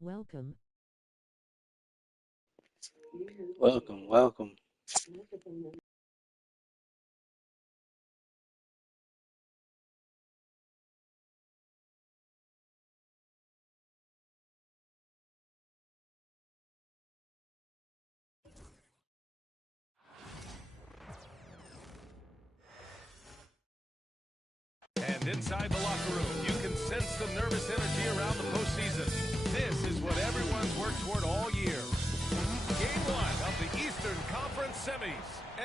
Welcome. Welcome, welcome. And inside the locker room, you can sense the nervous energy around the postseason. This is what everyone's worked toward all year. Game one of the Eastern Conference semis.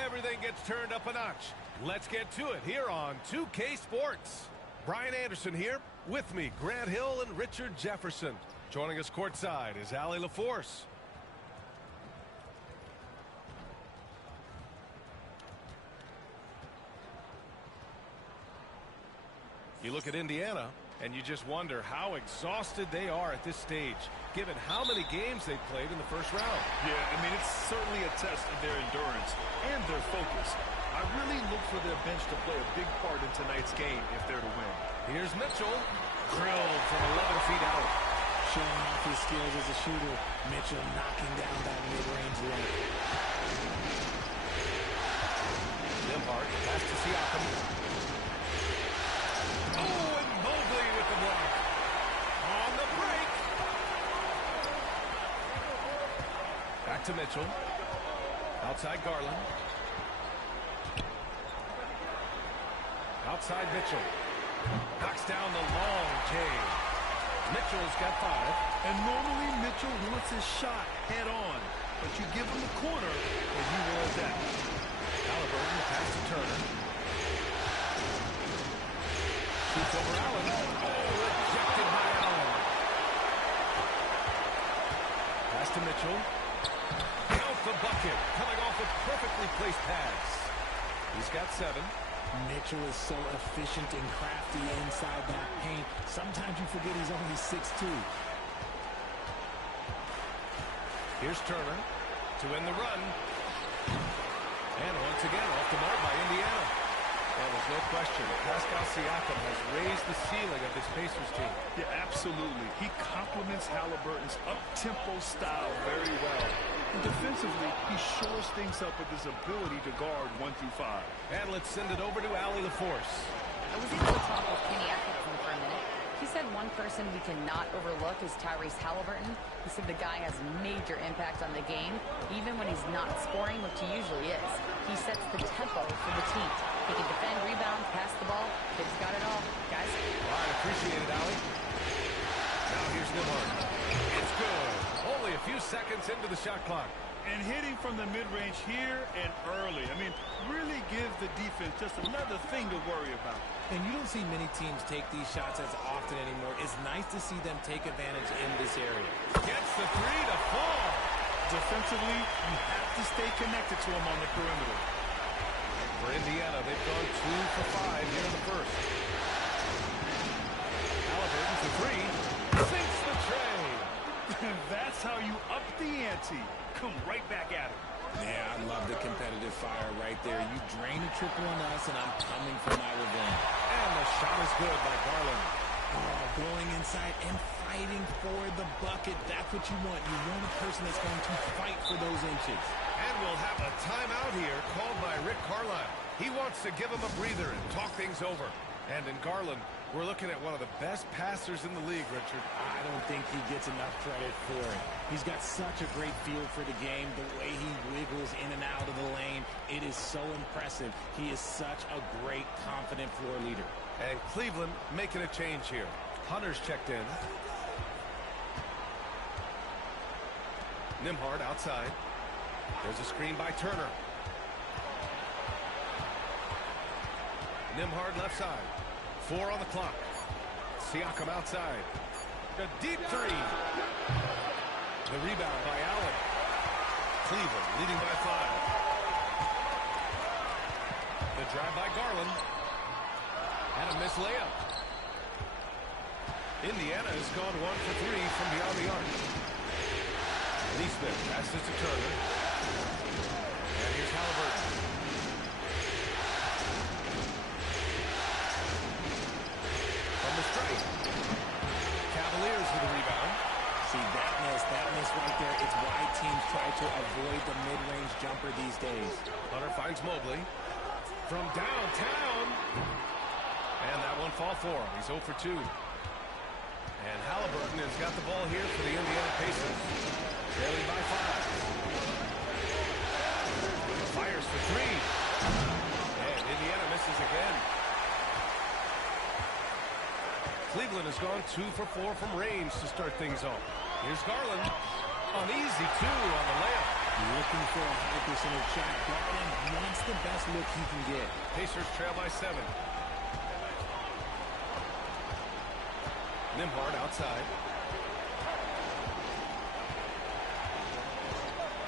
Everything gets turned up a notch. Let's get to it here on 2K Sports. Brian Anderson here. With me, Grant Hill and Richard Jefferson. Joining us courtside is Allie LaForce. You look at Indiana, and you just wonder how exhausted they are at this stage, given how many games they've played in the first round. Yeah, I mean, it's certainly a test of their endurance and their focus. I really look for their bench to play a big part in tonight's game if they're to win. Here's Mitchell, drilled from 11 feet out. Showing off his skills as a shooter. Mitchell knocking down that mid-range look. Nimhart pass to Siakam. Oh, and Mobley with the block. On the break. Back to Mitchell. Outside Garland. Outside Mitchell. Knocks down the long J. Mitchell's got 5. And normally Mitchell wants his shot head on, but you give him the corner and he will attack. Halliburton pass to Turner. Shoots over Allen. Oh, rejected by Allen. Pass to Mitchell. Count the bucket. Coming off a perfectly placed pass. He's got 7. Mitchell is so efficient and crafty inside that paint. Sometimes you forget he's only 6'2". Here's Turner to win the run. And once again, off the mark by Indiana. And there's no question that Pascal Siakam has raised the ceiling of this Pacers team. Yeah, absolutely. He complements Halliburton's up-tempo style very well. And defensively, he shores things up with his ability to guard 1 through 5. And let's send it over to Allie LaForce. I was able to talk with Kenny Atkinson for a minute. He said one person we cannot overlook is Tyrese Halliburton. He said the guy has major impact on the game, even when he's not scoring, which he usually is. He sets the tempo for the team. He can defend, rebound, pass the ball. Kid's got it all. Guys? All right, appreciate it, Allie. Now here's Nimhart. It's good. Only a few seconds into the shot clock. And hitting from the mid-range here and early. I mean, really gives the defense just another thing to worry about. And you don't see many teams take these shots as often anymore. It's nice to see them take advantage in this area. Gets the 3 to fall. Defensively, you have to stay connected to him on the perimeter. For Indiana, they've gone 2 for 5 here in the first. Halliburton for 3. Sinks the tray. That's how you up the ante. Come right back at it. Yeah, I love the competitive fire right there. You drain a triple on us, and I'm coming for my revenge. And the shot is good by Garland. Oh, going inside and fighting for the bucket. That's what you want. You want a person that's going to fight for those inches. And we'll have a timeout here called by Rick Carlisle. He wants to give him a breather and talk things over. And in Garland, we're looking at one of the best passers in the league, Richard. I don't think he gets enough credit for it. He's got such a great feel for the game, the way he wiggles in and out of the lane. It is so impressive. He is such a great, confident floor leader. And Cleveland making a change here. Hunter's checked in. Nimhart outside. There's a screen by Turner. Nimhart left side. 4 on the clock. Siakam outside. A deep 3. The rebound by Allen. Cleveland leading by 5. The drive by Garland. And a missed layup. Indiana has gone 1 for 3 from beyond the arc. Neesmith passes to Turner. And here's Halliburton. From the straight. Cavaliers with a rebound. See, that miss right there, it's why teams try to avoid the mid-range jumper these days. Hunter finds Mobley from downtown. And that won't fall for him. He's 0 for 2. And Halliburton has got the ball here for the Indiana Pacers. Trailing by 5. Fires for 3. And Indiana misses again. Cleveland has gone 2 for 4 from range to start things off. Here's Garland. An easy 2 on the layup. Looking for a high percentage shot. Garland wants the best look he can get. Pacers trail by 7. Nimhard outside.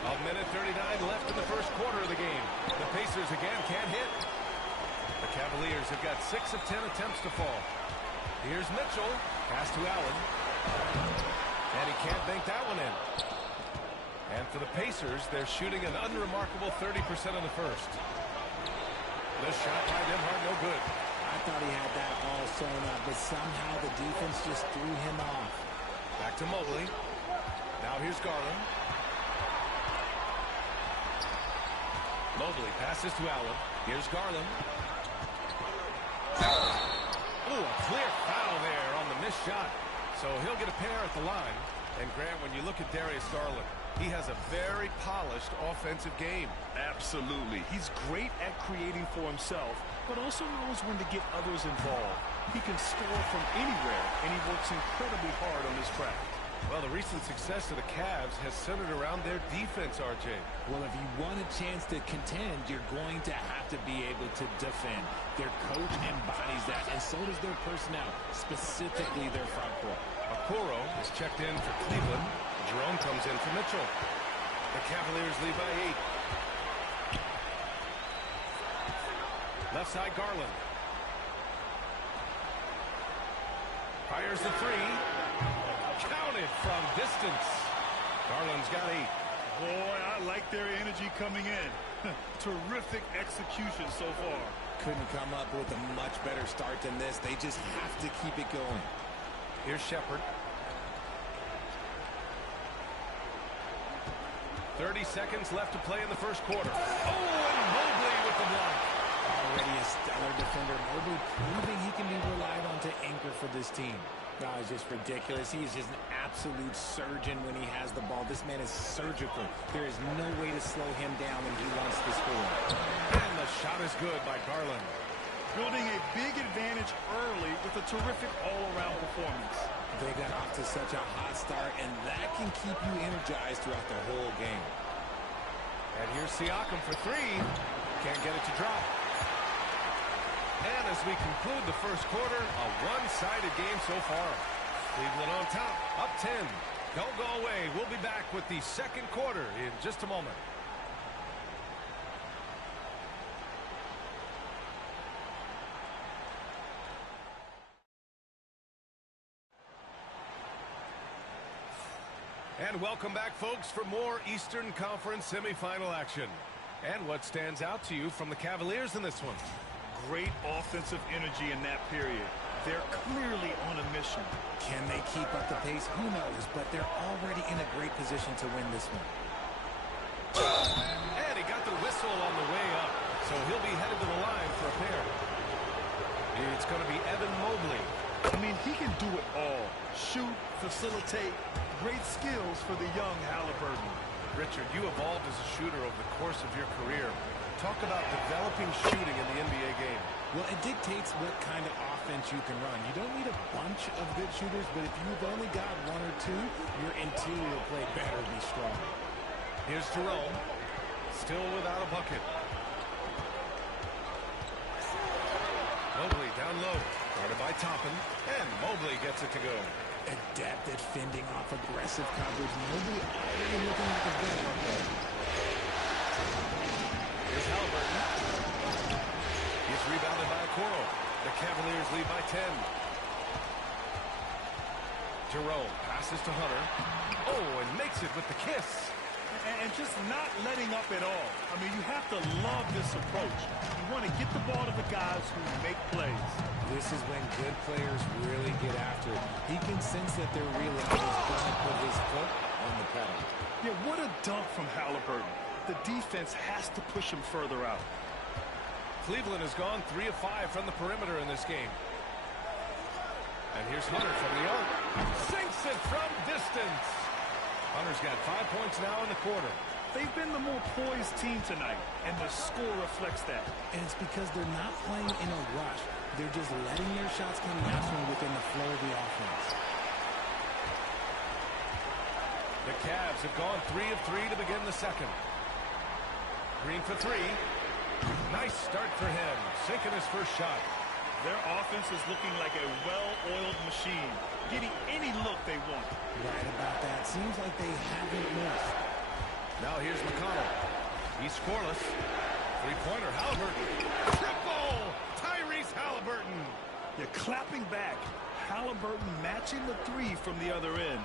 A minute 39 left in the first quarter of the game. The Pacers again can't hit. The Cavaliers have got 6 of 10 attempts to fall. Here's Mitchell. Pass to Allen. And he can't bank that one in. And for the Pacers, they're shooting an unremarkable 30% in the first. The shot by Nimhard, no good. I thought he had that all sewn up, but somehow the defense just threw him off. Back to Mobley. Now here's Garland. Mobley passes to Allen. Here's Garland. Oh, a clear foul there on the missed shot. So he'll get a pair at the line. And Grant, when you look at Darius Garland, he has a very polished offensive game. Absolutely. He's great at creating for himself, but also knows when to get others involved. He can score from anywhere, and he works incredibly hard on his craft. Well, the recent success of the Cavs has centered around their defense, RJ. Well, if you want a chance to contend, you're going to have to be able to defend. Their coach embodies that, and so does their personnel, specifically their front court. Okoro is checked in for Cleveland. Jerome comes in for Mitchell. The Cavaliers lead by 8. Left side, Garland. Fires the 3. Counted from distance. Garland's got 8. Boy, I like their energy coming in. Terrific execution so far. Couldn't come up with a much better start than this. They just have to keep it going. Here's Shepherd. 30 seconds left to play in the first quarter. Oh, and Mobley with the block. Already a stellar defender. Mobley proving he can be relied on to anchor for this team. No, it's just ridiculous. He is just an absolute surgeon when he has the ball. This man is surgical. There is no way to slow him down when he wants to score. And the shot is good by Garland. Building a big advantage early with a terrific all-around performance. They got off to such a hot start, and that can keep you energized throughout the whole game. And here's Siakam for 3. Can't get it to drop. And as we conclude the first quarter, a one-sided game so far. Cleveland on top, up 10. Don't go away. We'll be back with the second quarter in just a moment. And welcome back, folks, for more Eastern Conference semifinal action. And what stands out to you from the Cavaliers in this one? Great offensive energy in that period. They're clearly on a mission. Can they keep up the pace? Who knows? But they're already in a great position to win this one. And he got the whistle on the way up, so he'll be headed to the line for a pair. It's going to be Evan Mobley. I mean, he can do it all. Shoot, facilitate. Great skills for the young Halliburton. Richard, you evolved as a shooter over the course of your career. Talk about developing shooting in the NBA game. Well, it dictates what kind of offense you can run. You don't need a bunch of good shooters, but if you've only got 1 or 2, your interior play better be strong. Here's Jerome. Still without a bucket. Mobley down low. Guarded by Toppin. And Mobley gets it to go. Adept at fending off aggressive coverage. Mobley already looking like a vet out there. Here's Halliburton. He's rebounded by Okoro. The Cavaliers lead by 10. Jerome passes to Hunter. Oh, and makes it with the kiss. And just not letting up at all. I mean, you have to love this approach. You want to get the ball to the guys who make plays. This is when good players really get after it. He can sense that they're reeling and he's going to put his foot on the pedal. Yeah, what a dunk from Halliburton. The defense has to push him further out. Cleveland has gone 3 of 5 from the perimeter in this game. And here's Hunter from the arc. Sinks it from distance. Hunter's got 5 points now in the quarter. They've been the more poised team tonight, and the score reflects that. And it's because they're not playing in a rush. They're just letting their shots come naturally within the flow of the offense. The Cavs have gone 3 of 3 to begin the second. Green for 3. Nice start for him. Sinking his first shot. Their offense is looking like a well-oiled machine, getting any look they want. Right about that. Seems like they haven't missed. Now here's McConnell. He's scoreless. Three-pointer, Halliburton. Triple! Tyrese Halliburton. You're clapping back. Halliburton matching the 3 from the other end.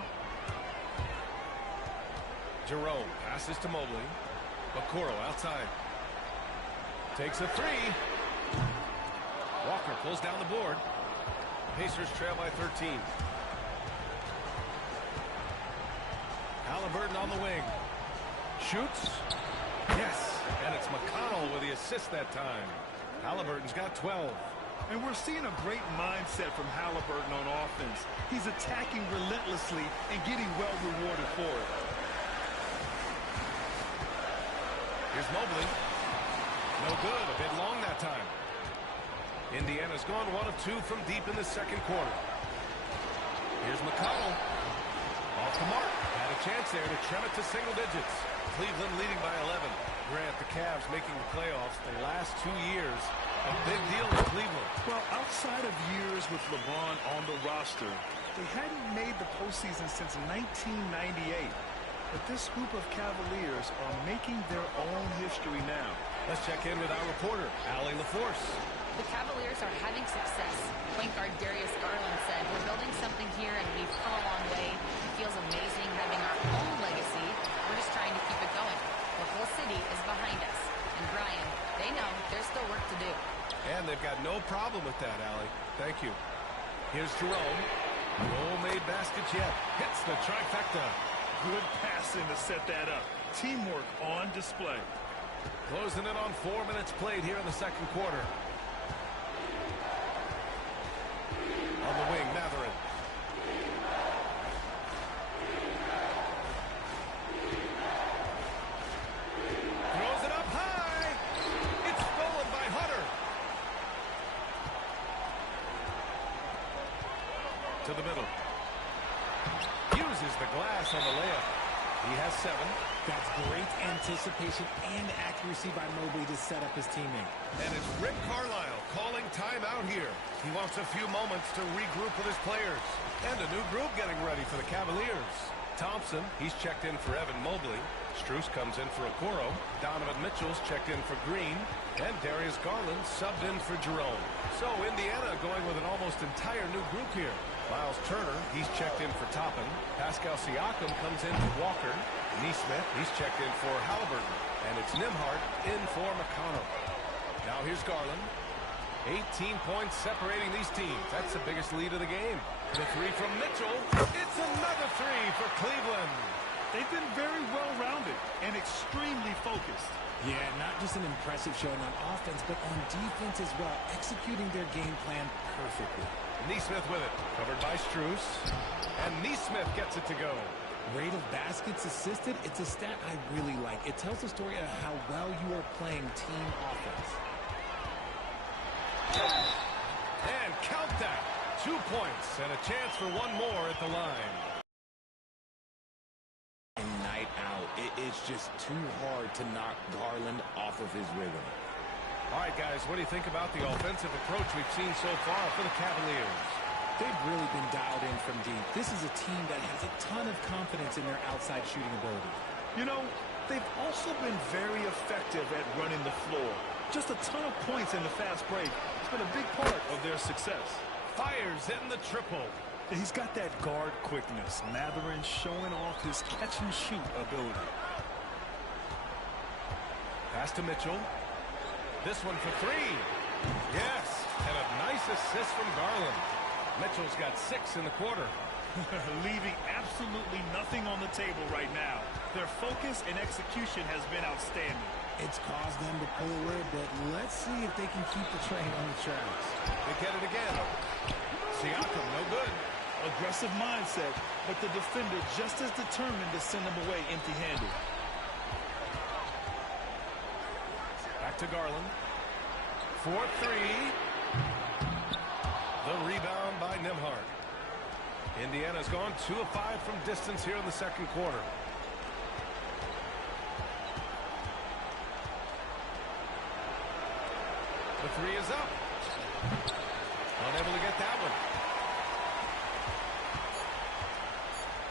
Jerome passes to Mobley. Okoro outside. Takes a 3. Walker pulls down the board. Pacers trail by 13. Halliburton on the wing. Shoots. Yes. And it's McConnell with the assist that time. Halliburton's got 12. And we're seeing a great mindset from Halliburton on offense. He's attacking relentlessly and getting well rewarded for it. Here's Mobley. No good. A bit long that time. Indiana's gone 1 of 2 from deep in the second quarter. Here's McConnell. Off the mark. Had a chance there to trim it to single digits. Cleveland leading by 11. Grant, the Cavs making the playoffs the last 2 years. A big deal in Cleveland. Well, outside of years with LeBron on the roster, they hadn't made the postseason since 1998. But this group of Cavaliers are making their own history now. Let's check in with our reporter, Allie LaForce. The Cavaliers are having success. Point guard Darius Garland said, "We're building something here and we've come a long way. It feels amazing having our own legacy. We're just trying to keep it going. The whole city is behind us." And Brian, they know there's still work to do. And they've got no problem with that, Allie. Thank you. Here's Jerome. No made baskets yet. Hits the trifecta. Good passing to set that up. Teamwork on display. Closing in on 4 minutes played here in the second quarter. On the wing, Matherin. Throws it up high. It's stolen by Hunter. To the middle. Uses the glass on the layup. He has 7. That's great anticipation and accuracy by Mobley to set up his teammate. And it's Rick Carlisle calling timeout here. He wants a few moments to regroup with his players. And a new group getting ready for the Cavaliers. Thompson, he's checked in for Evan Mobley. Strus comes in for Okoro. Donovan Mitchell's checked in for Green. And Darius Garland subbed in for Jerome. So Indiana going with an almost entire new group here. Miles Turner, he's checked in for Toppin. Pascal Siakam comes in for Walker. Neesmith, he's checked in for Halliburton. And it's Nembhard in for McConnell. Now here's Garland. 18 points separating these teams. That's the biggest lead of the game. The 3 from Mitchell. It's another 3 for Cleveland. They've been very well-rounded and extremely focused. Yeah, not just an impressive showing on offense, but on defense as well, executing their game plan perfectly. Neesmith with it, covered by Strus. And Neesmith gets it to go. Rate of baskets assisted, it's a stat I really like. It tells the story of how well you are playing team offense. And count that. 2 points and a chance for one more at the line. Night out. It is just too hard to knock Garland off of his rhythm. All right, guys, what do you think about the offensive approach we've seen so far for the Cavaliers? They've really been dialed in from deep. This is a team that has a ton of confidence in their outside shooting ability. You know, they've also been very effective at running the floor. Just a ton of points in the fast break. It's been a big part of their success. Fires in the triple. He's got that guard quickness. Matherin showing off his catch-and-shoot ability. Pass to Mitchell. This one for three. Yes, and a nice assist from Garland. Mitchell's got 6 in the quarter. Leaving absolutely nothing on the table right now. Their focus and execution has been outstanding. It's caused them to pull away, but let's see if they can keep the train on the tracks. They get it again. Siakam, no good. Aggressive mindset, but the defender just as determined to send them away empty-handed. Back to Garland. 4-3. The rebound by Nembhard. Indiana's gone 2 of 5 from distance here in the second quarter. The 3 is up. Unable to get that one.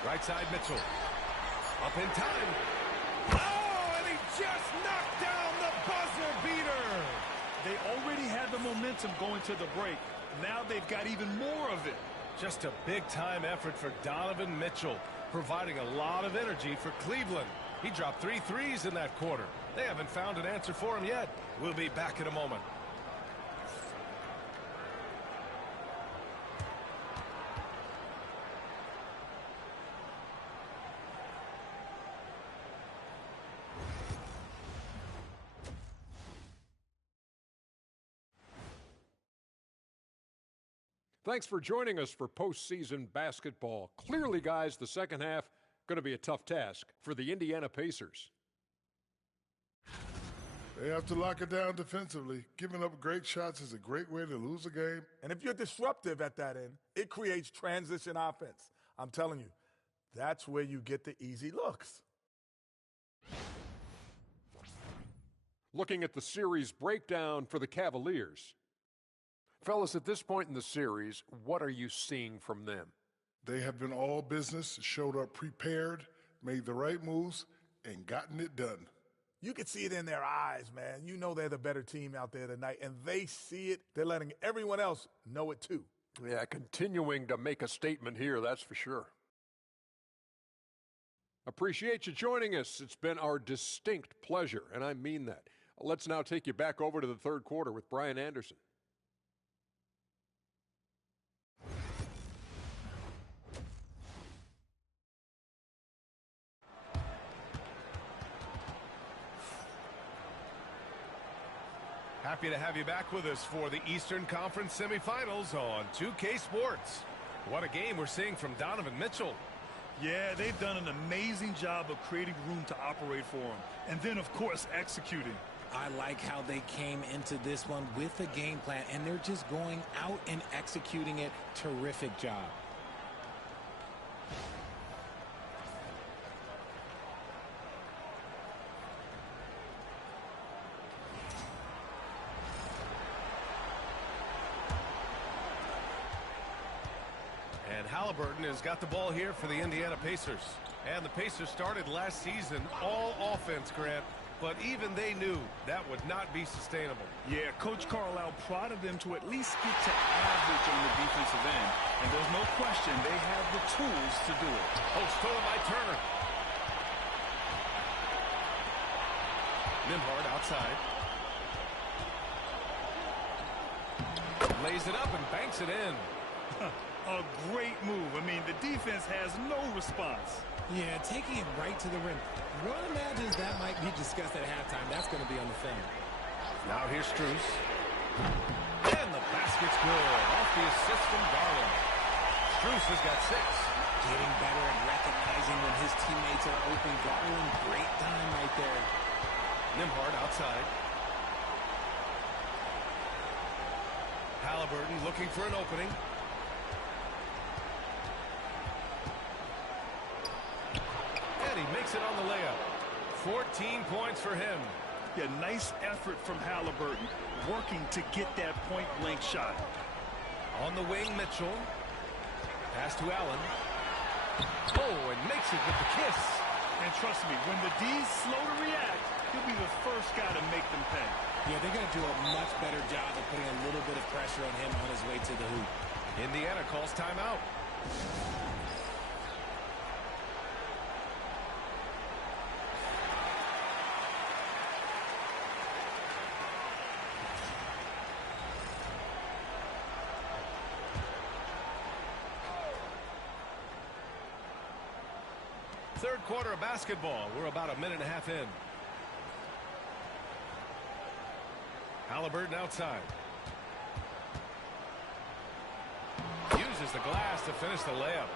Right side Mitchell. Up in time. Oh, and he just knocked down the buzzer beater. They already had the momentum going to the break. Now they've got even more of it. Just a big-time effort for Donovan Mitchell, providing a lot of energy for Cleveland. He dropped 3 threes in that quarter. They haven't found an answer for him yet. We'll be back in a moment. Thanks for joining us for postseason basketball. Clearly, guys, the second half going to be a tough task for the Indiana Pacers. They have to lock it down defensively. Giving up great shots is a great way to lose a game. And if you're disruptive at that end, it creates transition offense. I'm telling you, that's where you get the easy looks. Looking at the series breakdown for the Cavaliers. Fellas, at this point in the series, what are you seeing from them? They have been all business, showed up prepared, made the right moves, and gotten it done. You can see it in their eyes, man. You know they're the better team out there tonight, and they see it. They're letting everyone else know it too. Yeah, continuing to make a statement here, that's for sure. Appreciate you joining us. It's been our distinct pleasure, and I mean that. Let's now take you back over to the third quarter with Brian Anderson. Happy to have you back with us for the Eastern Conference semifinals on 2K Sports. What a game we're seeing from Donovan Mitchell. Yeah, they've done an amazing job of creating room to operate for him. And then, of course, executing. I like how they came into this one with a game plan, and they're just going out and executing it. Terrific job. And Halliburton has got the ball here for the Indiana Pacers. And the Pacers started last season all offense, Grant. But even they knew that would not be sustainable. Yeah, Coach Carlisle prodded them to at least get to average on the defensive end. And there's no question they have the tools to do it. Oh, stolen by Turner. Nembhard outside. Lays it up and banks it in. A great move. I mean, the defense has no response. Yeah, taking it right to the rim. One imagines that might be discussed at halftime. That's going to be on the film. Now here's Strus. And the basket's good. Off the assist from Garland. Strus has got 6. Getting better at recognizing when his teammates are open. Garland, great time right there. Nembhard outside. Halliburton looking for an opening. And he makes it on the layup. 14 points for him. Yeah, nice effort from Halliburton, working to get that point-blank shot. On the wing, Mitchell. Pass to Allen. Oh, and makes it with the kiss. And trust me, when the D's slow to react, he'll be the first guy to make them pay. Yeah, they're going to do a much better job of putting a little bit of pressure on him on his way to the hoop. Indiana calls timeout. Third quarter of basketball. We're about a minute and a half in. Halliburton outside. Uses the glass to finish the layup.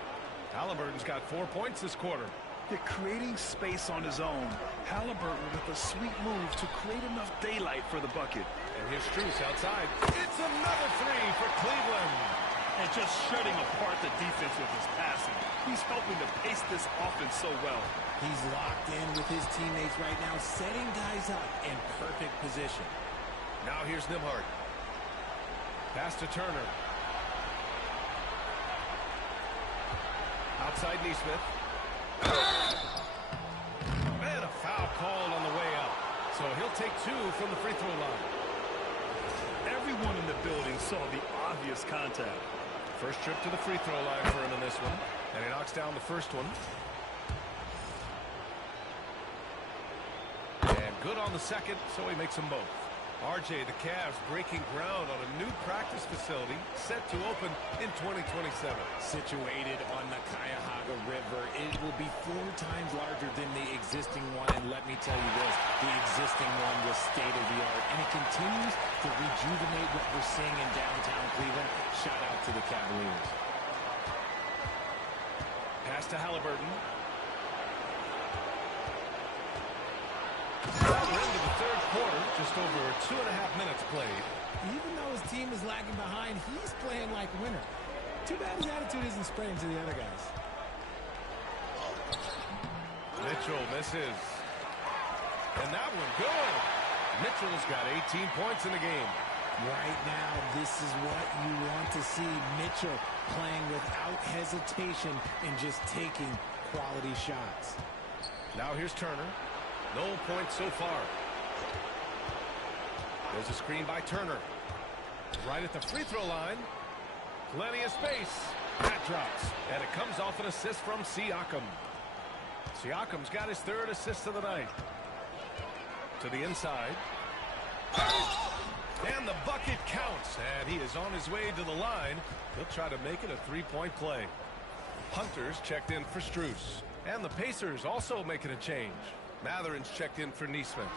Halliburton's got 4 points this quarter. They're creating space on his own. Halliburton with a sweet move to create enough daylight for the bucket. And here's Strus outside. It's another three for Cleveland. And just shredding apart the defense with his passing. He's helping to pace this offense so well. He's locked in with his teammates right now, setting guys up in perfect position. Now here's Nembhard. Pass to Turner. Outside Nesmith. And a foul called on the way up. So he'll take 2 from the free throw line. Everyone in the building saw the obvious contact. First trip to the free throw line for him in this one. And he knocks down the first one. And good on the second, so he makes them both. RJ, the Cavs breaking ground on a new practice facility set to open in 2027. Situated on the Cuyahoga River, it will be 4 times larger than the existing one. And let me tell you this, the existing one was state-of-the-art. And it continues to rejuvenate what we're seeing in downtown Cleveland. Shout out to the Cavaliers. Pass to Halliburton. Well, we're into the third quarter, just over 2.5 minutes played. Even though his team is lagging behind, he's playing like a winner. Too bad his attitude isn't spreading to the other guys. Mitchell misses. And that one good. Mitchell's got 18 points in the game. Right now, this is what you want to see. Mitchell playing without hesitation and just taking quality shots. Now here's Turner. No points so far. There's a screen by Turner. Right at the free throw line. Plenty of space. That drops. And it comes off an assist from Siakam. Siakam's got his 3rd assist of the night. To the inside. And the bucket counts. And he is on his way to the line. He'll try to make it a 3-point play. Hunter's checked in for Strus. And the Pacers also making a change. Matherin's checked in for Nesmith.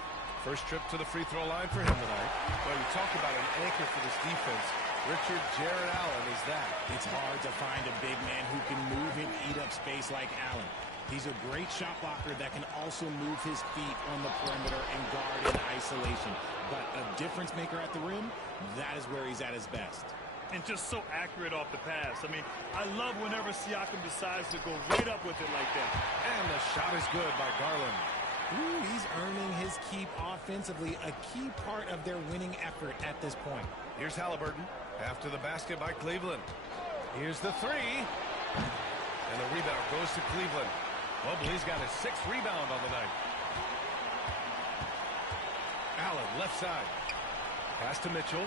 First trip to the free throw line for him tonight. Well, you talk about an anchor for this defense. Richard Jarrett Allen is that. It's hard to find a big man who can move and eat up space like Allen. He's a great shot blocker that can also move his feet on the perimeter and guard in isolation. But a difference maker at the rim, that is where he's at his best. And just so accurate off the pass. I mean, I love whenever Siakam decides to go right up with it like that. And the shot is good by Garland. Ooh, he's earning his keep offensively, a key part of their winning effort at this point. Here's Halliburton after the basket by Cleveland. Here's the 3. And the rebound goes to Cleveland. Mobley's got his 6th rebound on the night. Allen, left side. Pass to Mitchell.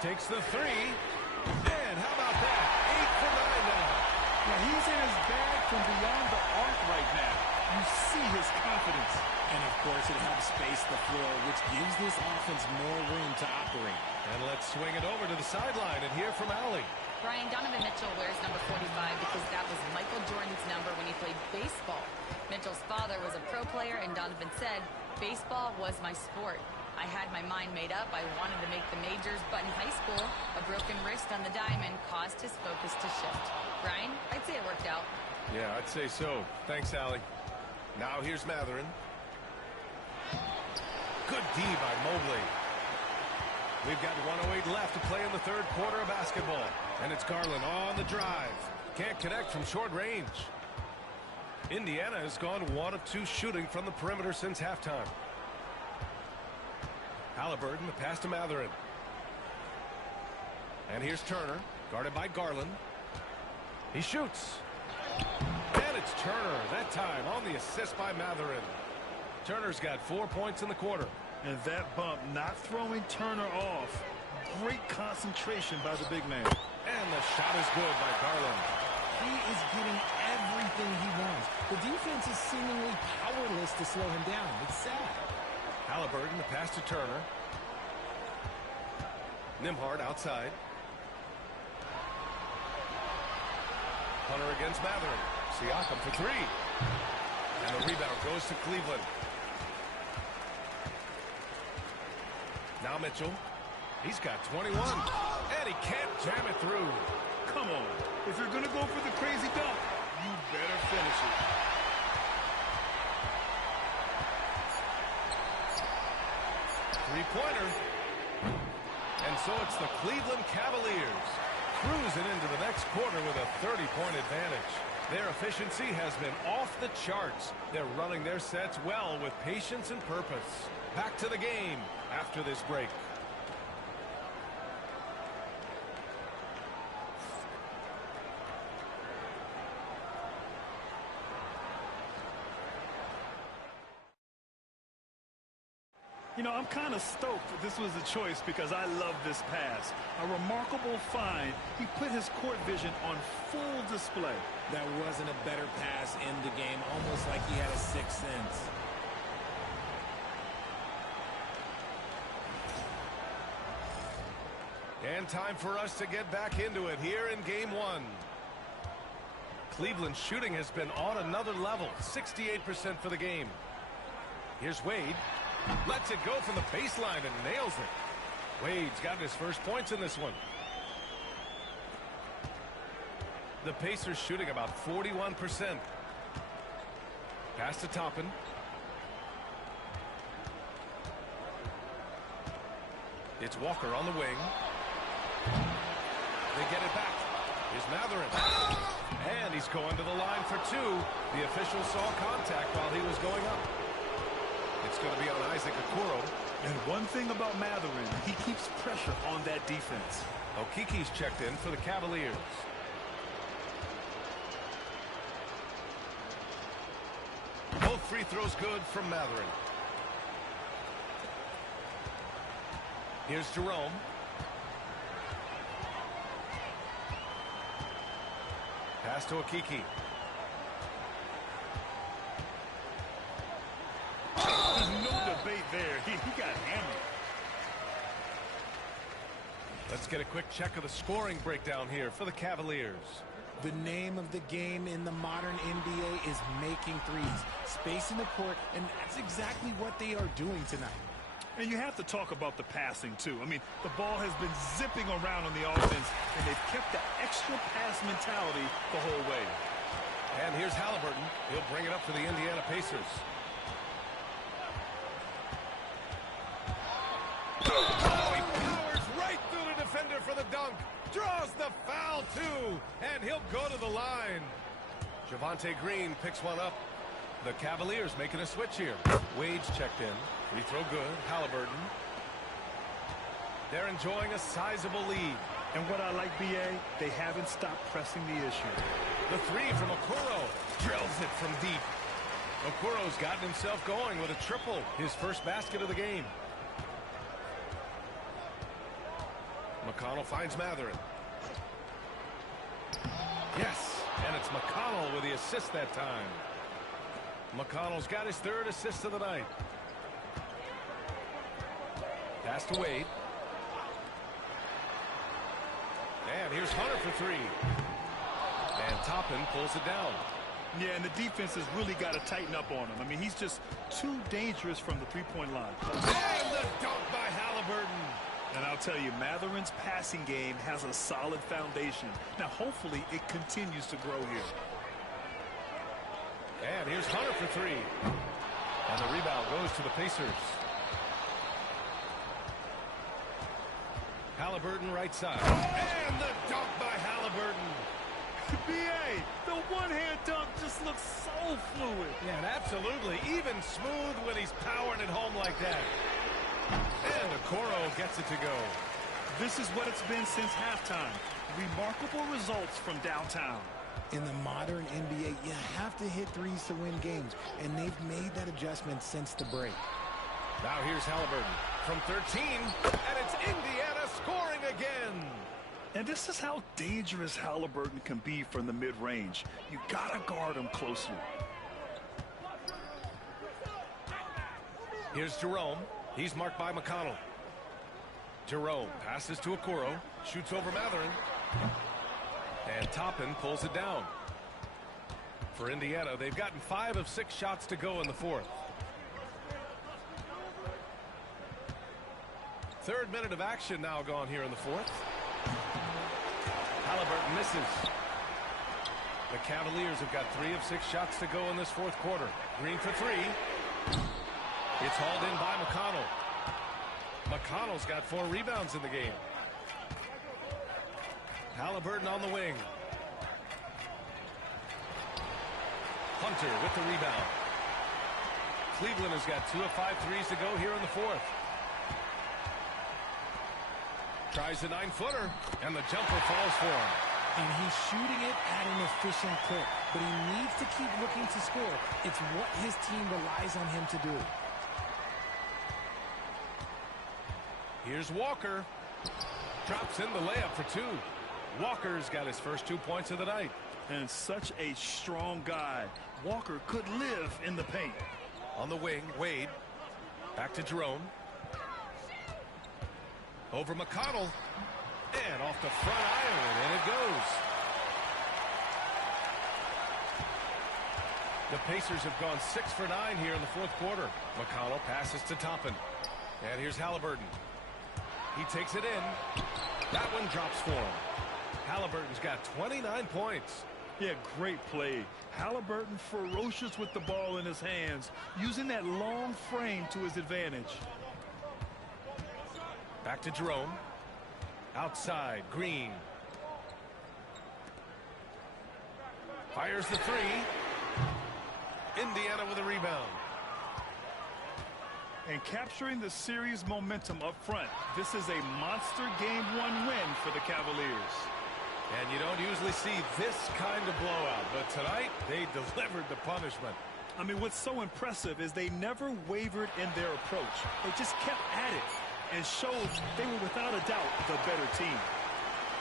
Takes the 3. And how about that? 8 for 9 now. Now he's in his bag from beyond the arc right now. You see his confidence. And, of course, it helps space the floor, which gives this offense more room to operate. And let's swing it over to the sideline and hear from Allie. Brian, Donovan Mitchell wears number 45 because that was Michael Jordan's number when he played baseball. Mitchell's father was a pro player, and Donovan said, "Baseball was my sport. I had my mind made up. I wanted to make the majors, but in high school, a broken wrist on the diamond caused his focus to shift." Brian, I'd say it worked out. Yeah, I'd say so. Thanks, Allie. Now here's Matherin. Good D by Mobley. We've got 1:08 left to play in the third quarter of basketball. And it's Garland on the drive. Can't connect from short range. Indiana has gone 1 of 2 shooting from the perimeter since halftime. Halliburton, the pass to Matherin. And here's Turner, guarded by Garland. He shoots. And it's Turner, that time on the assist by Matherin. Turner's got 4 points in the quarter. And that bump not throwing Turner off. Great concentration by the big man. And the shot is good by Garland. He is getting everything he wants. The defense is seemingly powerless to slow him down. It's sad. Halliburton, the pass to Turner. Nembhard outside. Hunter against Matherin. Siakam for 3. And the rebound goes to Cleveland. Now Mitchell. He's got 21. And he can't jam it through. Come on. If you're going to go for the crazy dunk, you better finish it. Three-pointer. And so it's the Cleveland Cavaliers cruising into the next quarter with a 30-point advantage. Their efficiency has been off the charts. They're running their sets well with patience and purpose. Back to the game after this break. You know, I'm kind of stoked that this was a choice because I love this pass. A remarkable find. He put his court vision on full display. That wasn't a better pass in the game, almost like he had a sixth sense. And time for us to get back into it here in game one. Cleveland's shooting has been on another level, 68% for the game. Here's Wade. Lets it go from the baseline and nails it. Wade's got his first points in this one. The Pacers shooting about 41%. Pass to Toppin. It's Walker on the wing. They get it back. Here's Matherin. And he's going to the line for two. The official saw contact while he was going up. It's going to be on Isaac Okoro. And one thing about Matherin, he keeps pressure on that defense. Okiki's checked in for the Cavaliers. Both free throws good from Matherin. Here's Jerome. Pass to Okiki. There's no debate there. He got hammered. Let's get a quick check of the scoring breakdown here for the Cavaliers. The name of the game in the modern NBA is making threes, spacing the court, and that's exactly what they are doing tonight. And you have to talk about the passing, too. I mean, the ball has been zipping around on the offense, and they've kept that extra pass mentality the whole way. And here's Halliburton. He'll bring it up for the Indiana Pacers. Oh, he powers right through the defender for the dunk. Draws the foul, too. And he'll go to the line. Javonte Green picks one up. The Cavaliers making a switch here. Wade's checked in. Free throw good. Halliburton. They're enjoying a sizable lead. And what I like, B.A., they haven't stopped pressing the issue. The three from Okoro. Drills it from deep. Okoro's gotten himself going with a triple. His first basket of the game. McConnell finds Matherin. Yes, and it's McConnell with the assist that time. McConnell's got his third assist of the night. Pass to Wade. And here's Hunter for three. And Toppin pulls it down. Yeah, and the defense has really got to tighten up on him. I mean, he's just too dangerous from the three-point line. And the dunk by Halliburton. And I'll tell you, Matherin's passing game has a solid foundation. Now, hopefully, it continues to grow here. And here's Hunter for three. And the rebound goes to the Pacers. Halliburton right side. And the dunk by Halliburton. B.A., the one-hand dunk just looks so fluid. Yeah, and absolutely. Even smooth when he's powering it home like that. And Okoro gets it to go. This is what it's been since halftime. Remarkable results from downtown. In the modern NBA, you have to hit threes to win games, and they've made that adjustment since the break. Now here's Halliburton from 13, and it's Indiana scoring again. And this is how dangerous Halliburton can be from the mid-range. You gotta guard him closely. Here's Jerome. He's marked by McConnell. Jerome passes to Okoro, shoots over Matherin. And Toppin pulls it down. for Indiana. They've gotten 5 of 6 shots to go in the fourth. Third minute of action now gone here in the fourth. Halliburton misses. The Cavaliers have got 3 of 6 shots to go in this fourth quarter. Green for 3. It's hauled in by McConnell. McConnell's got 4 rebounds in the game. Halliburton on the wing. Hunter with the rebound. Cleveland has got 2 of 5 threes to go here in the fourth. Tries the 9-footer, and the jumper falls for him. And he's shooting it at an efficient clip, but he needs to keep looking to score. It's what his team relies on him to do. Here's Walker. Drops in the layup for 2. Walker's got his first 2 points of the night. And such a strong guy. Walker could live in the paint. On the wing, Wade. Back to Jerome. Over McConnell. And off the front iron, and it goes. The Pacers have gone 6 for 9 here in the fourth quarter. McConnell passes to Toppin. And here's Halliburton. He takes it in. That one drops for him. Halliburton's got 29 points. Yeah, great play. Halliburton ferocious with the ball in his hands, using that long frame to his advantage. Back to Jerome. Outside, Green. Fires the 3. Indiana with a rebound. And capturing the series momentum up front. This is a monster Game 1 win for the Cavaliers. And you don't usually see this kind of blowout, but tonight they delivered the punishment. I mean, what's so impressive is they never wavered in their approach. They just kept at it and showed they were without a doubt the better team.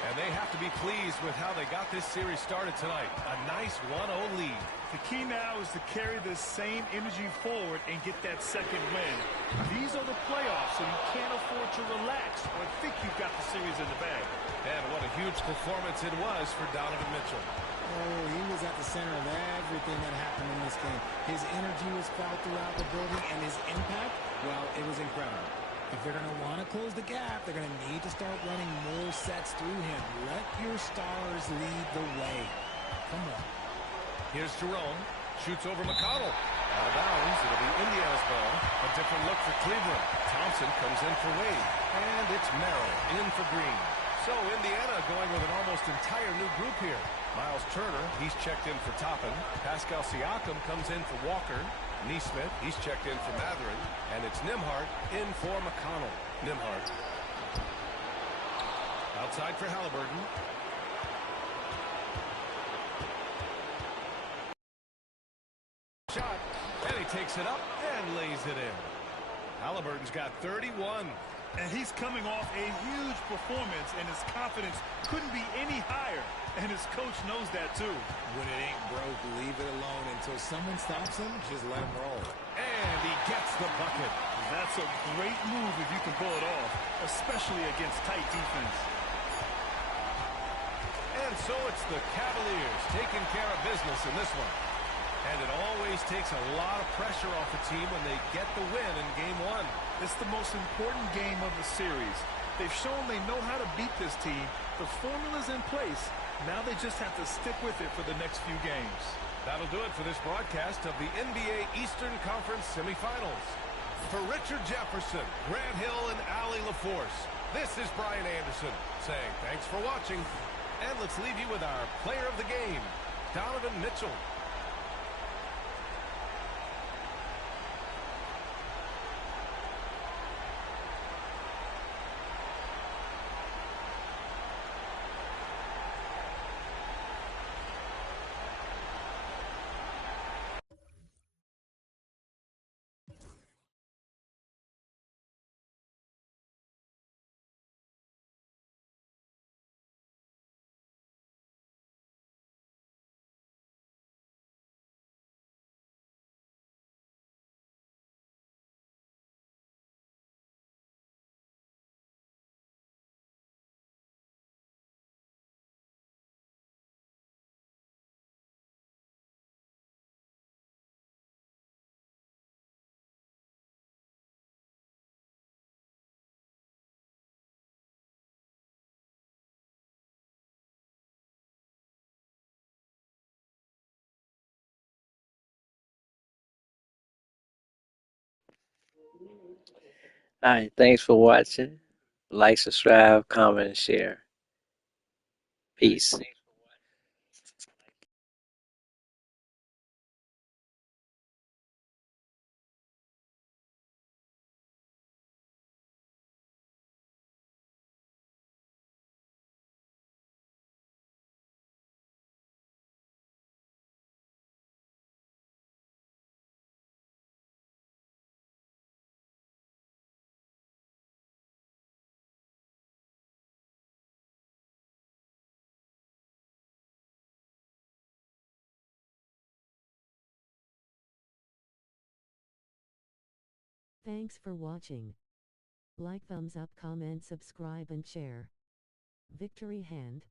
And they have to be pleased with how they got this series started tonight. A nice 1-0 lead. The key now is to carry this same energy forward and get that second win. These are the playoffs, so you can't afford to relax or think you've got the series in the bag. And what a huge performance it was for Donovan Mitchell. Oh, he was at the center of everything that happened in this game. His energy was felt throughout the building, and his impact, well, it was incredible. If they're going to want to close the gap, they're going to need to start running more sets through him. Let your stars lead the way. Come on. Here's Jerome. Shoots over McConnell. Out of bounds. It'll be Indiana's ball. A different look for Cleveland. Thompson comes in for Wade. And it's Merrill in for Green. So Indiana going with an almost entire new group here. Miles Turner, he's checked in for Toppin. Pascal Siakam comes in for Walker. Neesmith, he's checked in for Mathurin. And it's Nembhard in for McConnell. Nembhard. Outside for Halliburton. Shot. And he takes it up and lays it in. Halliburton's got 31. And he's coming off a huge performance, and his confidence couldn't be any higher. And his coach knows that, too. When it ain't broke, leave it alone. Until someone stops him, just let him roll. And he gets the bucket. That's a great move if you can pull it off, especially against tight defense. And so it's the Cavaliers taking care of business in this one. And it always takes a lot of pressure off a team when they get the win in Game 1. It's the most important game of the series. They've shown they know how to beat this team. The formula's in place. Now they just have to stick with it for the next few games. That'll do it for this broadcast of the NBA Eastern Conference semifinals. For Richard Jefferson, Grant Hill, and Allie LaForce, this is Brian Anderson saying thanks for watching. And let's leave you with our player of the game, Donovan Mitchell. All right, thanks for watching. Like, subscribe, comment, and share. Peace. Thanks for watching. Like, thumbs up, comment, subscribe and share. Victory hand.